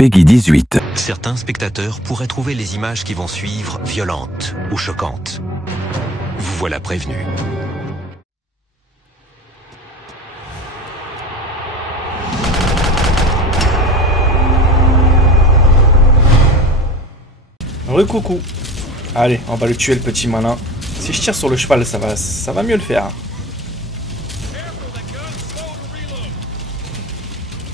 Peggy 18. Certains spectateurs pourraient trouver les images qui vont suivre violentes ou choquantes. Vous voilà prévenus. Recoucou. Allez, on va le tuer le petit malin. Si je tire sur le cheval, ça va mieux le faire.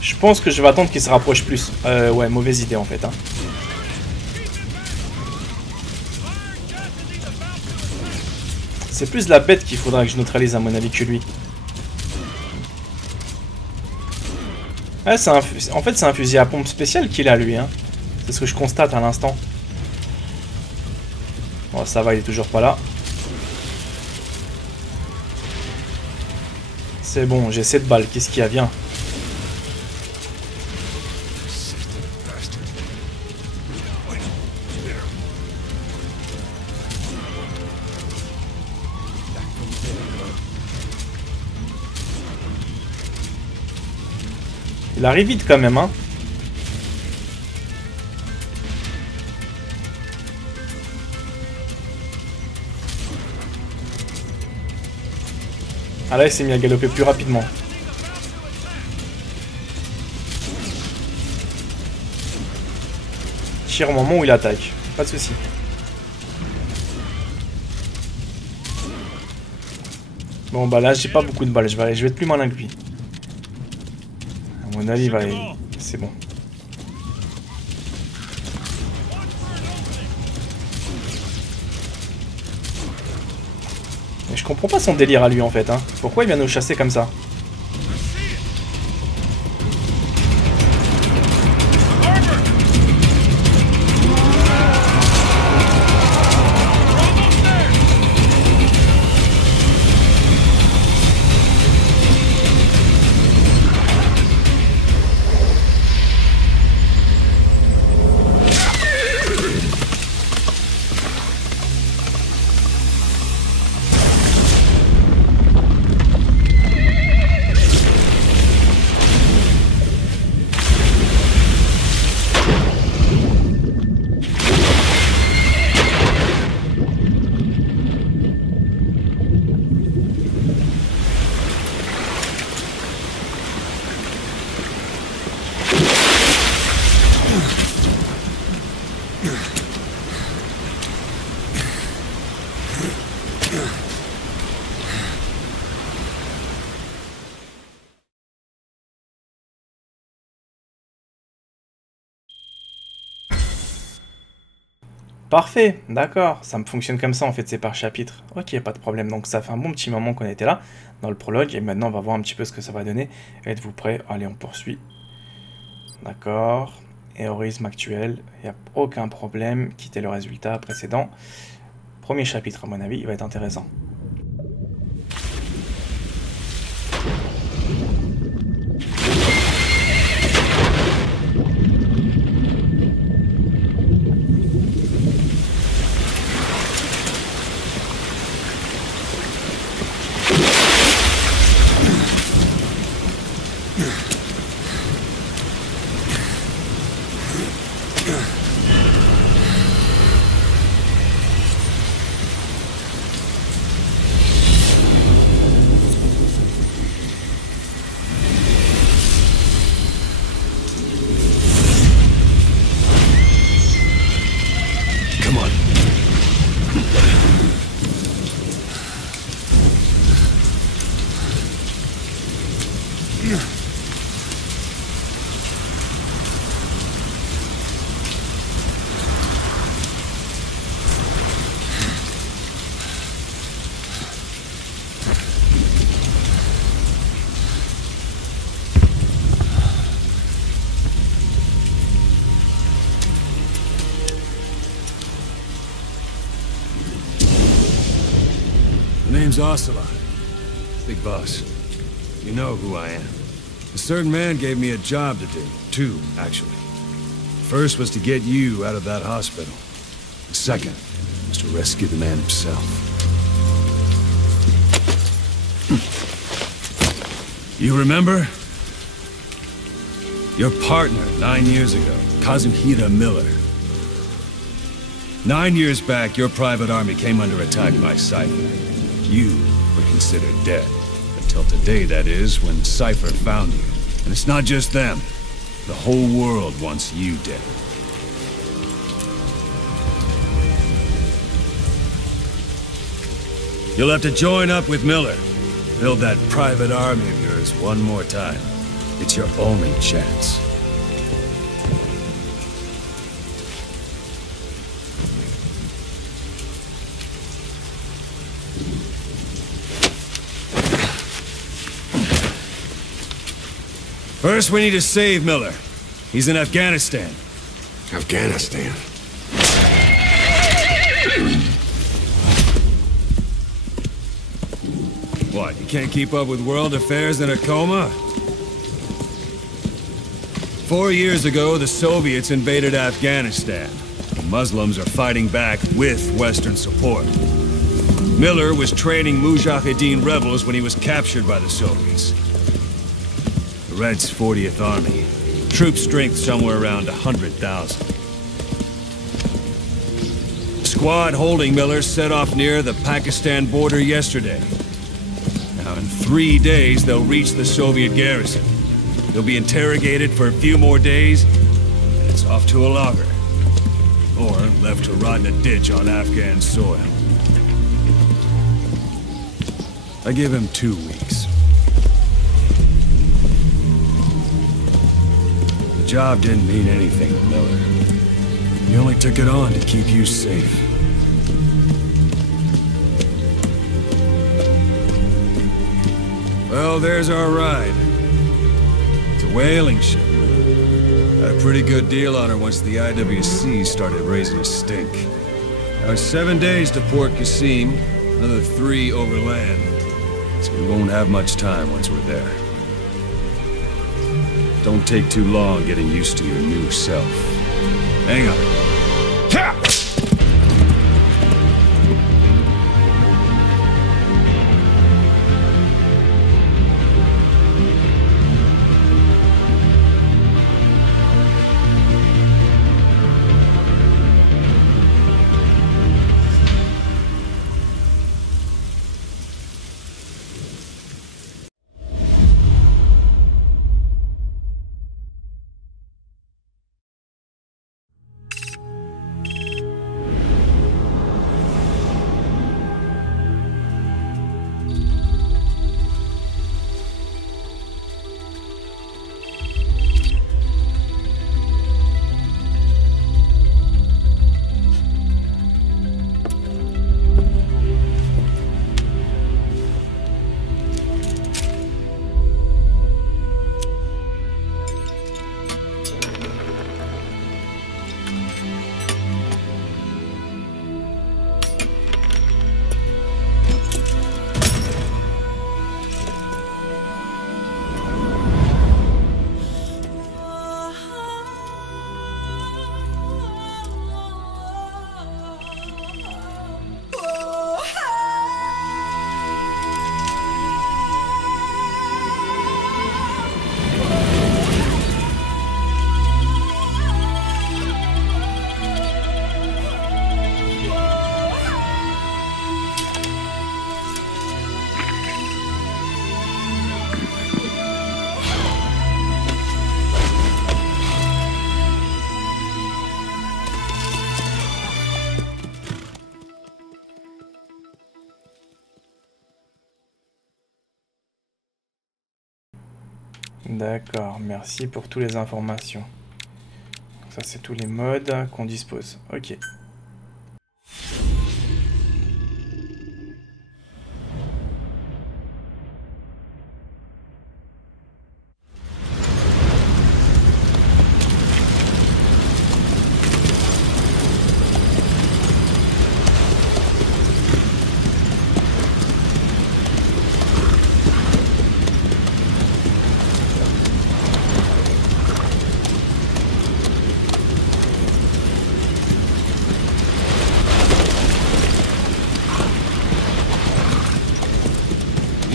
Je pense que je vais attendre qu'il se rapproche plus. Ouais, mauvaise idée en fait. Hein. C'est plus la bête qu'il faudra que je neutralise à mon avis que lui. Ouais, en fait, c'est un fusil à pompe spécial qu'il a lui. Hein. C'est ce que je constate à l'instant. Bon, ça va, il est toujours pas là. C'est bon, j'ai 7 balles. Qu'est-ce qu'il y a? Viens. Il arrive vite quand même, hein. Ah là, il s'est mis à galoper plus rapidement. Tire au moment où il attaque. Pas de souci. Bon, bah là, j'ai pas beaucoup de balles. Je vais être plus malin que lui. À mon avis, c'est bon. Mais je comprends pas son délire à lui en fait. Hein. Pourquoi il vient nous chasser comme ça? Parfait, d'accord, ça me fonctionne comme ça en fait, c'est par chapitre. Ok, pas de problème, donc ça fait un bon petit moment qu'on était là, dans le prologue, et maintenant on va voir un petit peu ce que ça va donner. Êtes-vous prêts? Allez, on poursuit. D'accord, héroïsme actuel, il n'y a aucun problème, quittez le résultat précédent. Premier chapitre à mon avis, il va être intéressant. Name's Ocelot. Big boss. You know who I am. A certain man gave me a job to do. 2, actually. First was to get you out of that hospital. The second was to rescue the man himself. You remember? Your partner 9 years ago, Kazuhira Miller. 9 years back, your private army came under attack by Cypher. You were considered dead. Until today, that is, when Cypher found you. And it's not just them. The whole world wants you dead. You'll have to join up with Miller. Build that private army of yours one more time. It's your only chance. First, we need to save Miller. He's in Afghanistan. Afghanistan? What, you can't keep up with world affairs in a coma? 4 years ago, the Soviets invaded Afghanistan. The Muslims are fighting back with Western support. Miller was training Mujahideen rebels when he was captured by the Soviets. The Red's 40th Army. Troop strength somewhere around 100,000. The squad holding Miller set off near the Pakistan border yesterday. Now, in 3 days, they'll reach the Soviet garrison. He'll be interrogated for a few more days, and it's off to a lager. Or left to rot in a ditch on Afghan soil. I give him 2 weeks. The job didn't mean anything to Miller. He only took it on to keep you safe. Well, there's our ride. It's a whaling ship. Had a pretty good deal on her once the IWC started raising a stink. Now it's 7 days to Port Qasim, another 3 overland. So we won't have much time once we're there. Don't take too long getting used to your new self. Hang on. Ha! D'accord, merci pour toutes les informations. Ça, c'est tous les modes qu'on dispose. Ok.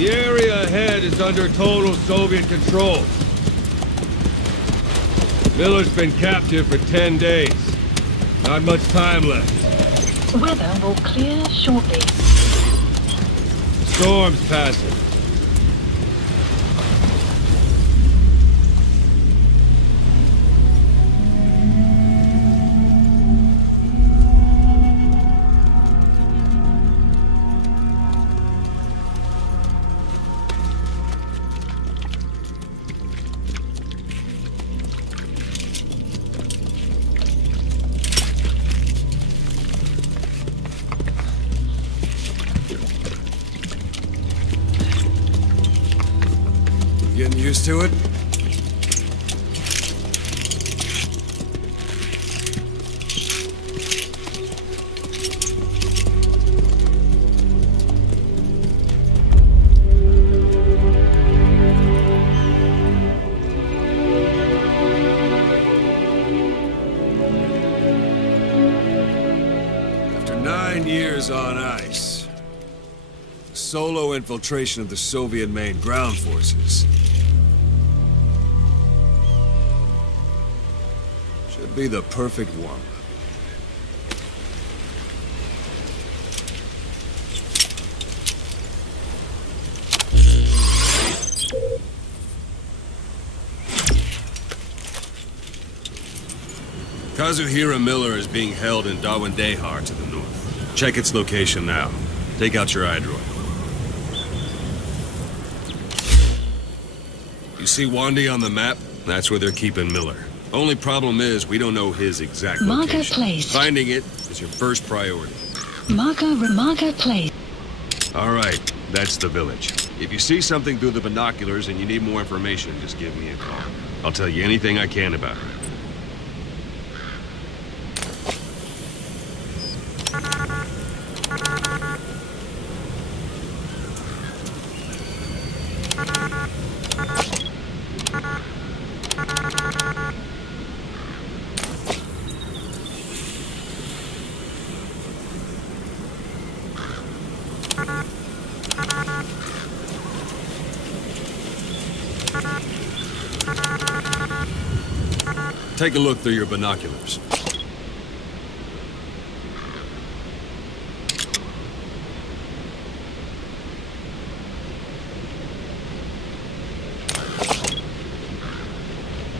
The area ahead is under total Soviet control. Miller's been captive for 10 days. Not much time left. Weather will clear shortly. Storm's passing. Getting used to it? After 9 years on ice, solo infiltration of the Soviet main ground forces should be the perfect one. Kazuhira Miller is being held in Dawandehar to the north. Check its location now. Take out your iDroid. You see Wandy on the map? That's where they're keeping Miller. Only problem is, we don't know his exact location. Marker placed. Finding it is your first priority. Marker placed. All right, that's the village. If you see something through the binoculars and you need more information, just give me a call. I'll tell you anything I can about it. Take a look through your binoculars.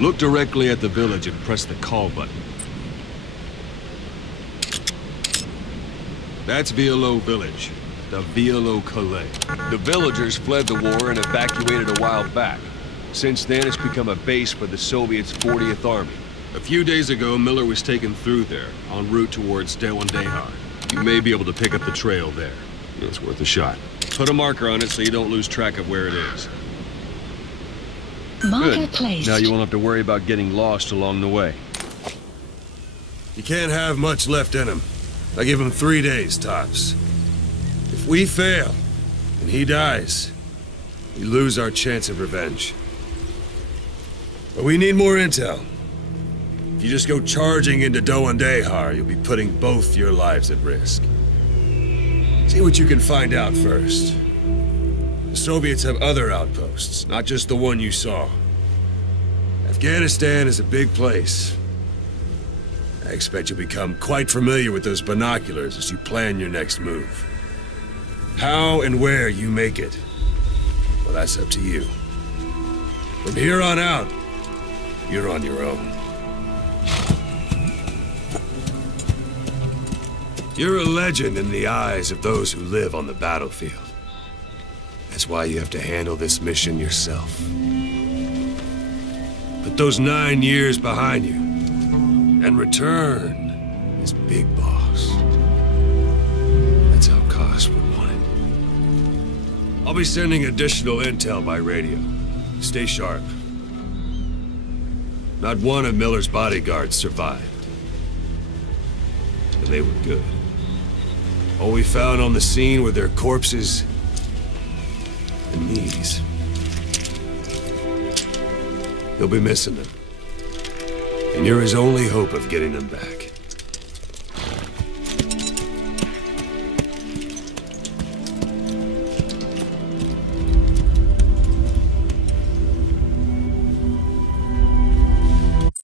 Look directly at the village and press the call button. That's Violo Village, the Violo Calais. The villagers fled the war and evacuated a while back. Since then, it's become a base for the Soviets' 40th Army. A few days ago, Miller was taken through there, en route towards Dawandehar. You may be able to pick up the trail there. It's worth a shot. Put a marker on it so you don't lose track of where it is. Marker placed. Now you won't have to worry about getting lost along the way. You can't have much left in him. I give him 3 days, tops. If we fail, and he dies, we lose our chance of revenge. But we need more intel. If you just go charging into Dawandehar, you'll be putting both your lives at risk. See what you can find out first. The Soviets have other outposts, not just the one you saw. Afghanistan is a big place. I expect you'll become quite familiar with those binoculars as you plan your next move. How and where you make it, well, that's up to you. From here on out, you're on your own. You're a legend in the eyes of those who live on the battlefield. That's why you have to handle this mission yourself. Put those 9 years behind you, and return as Big Boss. That's how Koss would want it. I'll be sending additional intel by radio. Stay sharp. Not one of Miller's bodyguards survived. And they were good. All we found on the scene were their corpses and knees. You'll be missing them. And you're his only hope of getting them back.